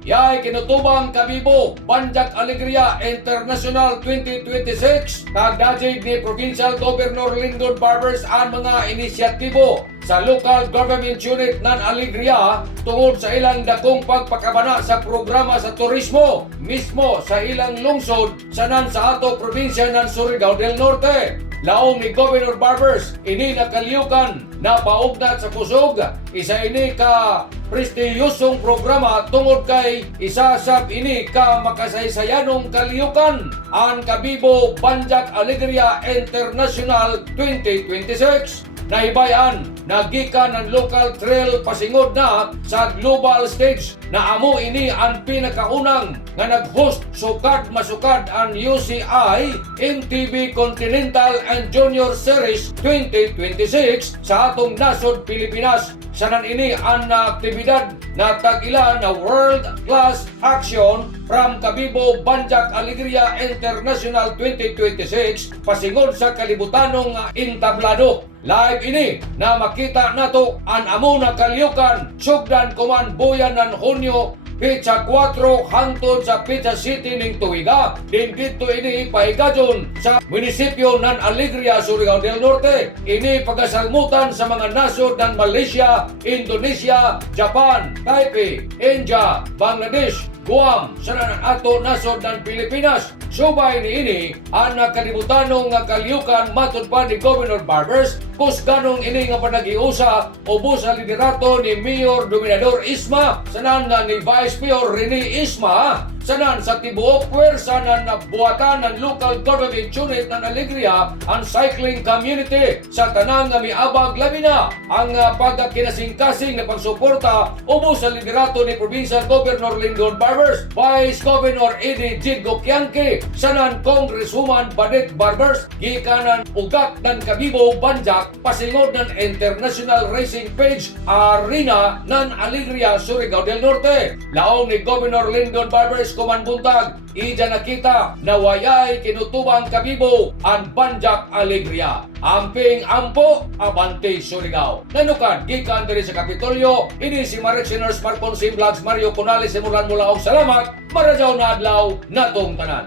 Yay kinutubang kabibo Banjak Alegria International 2026 kagdajig ni Provincial Governor Lyndon Barbers ang mga inisyatibo sa local government unit ng Alegria tungod sa ilang dakong pagpakabana sa programa sa turismo mismo sa ilang lungsod sa ato probinsya ng Surigao del Norte. Laong ni Governor Barbers, ini nakaliyukan na paugnat sa kusog. Isa ini ka prestiyosong programa tungod kay isasab ini ka makasaysayanong kaliyukan ang Kabibo Banjak Alegria International 2026. Nahibayan na gikan ng local trail pasingod na sa global stage na amo ini ang pinakaunang nga nag-host sukad masukad ang UCI MTV Continental and Junior Series 2026 sa atong nasod Pilipinas. Sanan ini ang aktibidad na tag-ila na World Class Action from Kabibo Banjak Alegria International 2026 pasingod sa kalibutanong entablado. Live ini na makita nato ang amo na kaliyukan sugdan kuman buyan ng Hunyo Pizza 4 hangtod sa Pizza City ning tuiga. Din dito ini paigadyon sa munisipyo ng Alegria, Surigao del Norte. Ini pagasalmutan sa mga nasod ng Malaysia, Indonesia, Japan, Taipei, India, Bangladesh, Guam, sa ato nasod ng Pilipinas. Subay ni ini ang nakalibutanong nga kaliyukan matud pa ni Governor Barbers kus ganong ini nga panagiusa ubos sa liderato ni Mayor Dominador Isma sanan nga ni Vice Mayor Rene Isma sanan sa tibuok pwersa na nabuhatan ng local government unit ng Alegria ang cycling community sa tanang nga miabag labi na ang pagkakinasing-kasing na pagsuporta ubos sa liderato ni Provincial Governor Lyndon Barbers, Vice Governor Eddie Jidgo Kiangke, sanan Congresswoman Badet Barbers, gikanan ugat ng Kabibo Banjak pasingod ng International Racing Page Arena ng Alegria, Surigao del Norte. Laong ni Governor Lyndon Barbers kumanbuntag, ija nakita na wayay kinutubang Kabibo ang Banjak Alegria. Amping ampo, abante Surigao. Nanukad, gikan diri sa Kapitolyo, ini si Marek Sinners Marcon Sim Vlogs Mario Conales simulan mula og salamat, marajaw na adlaw natong tanan.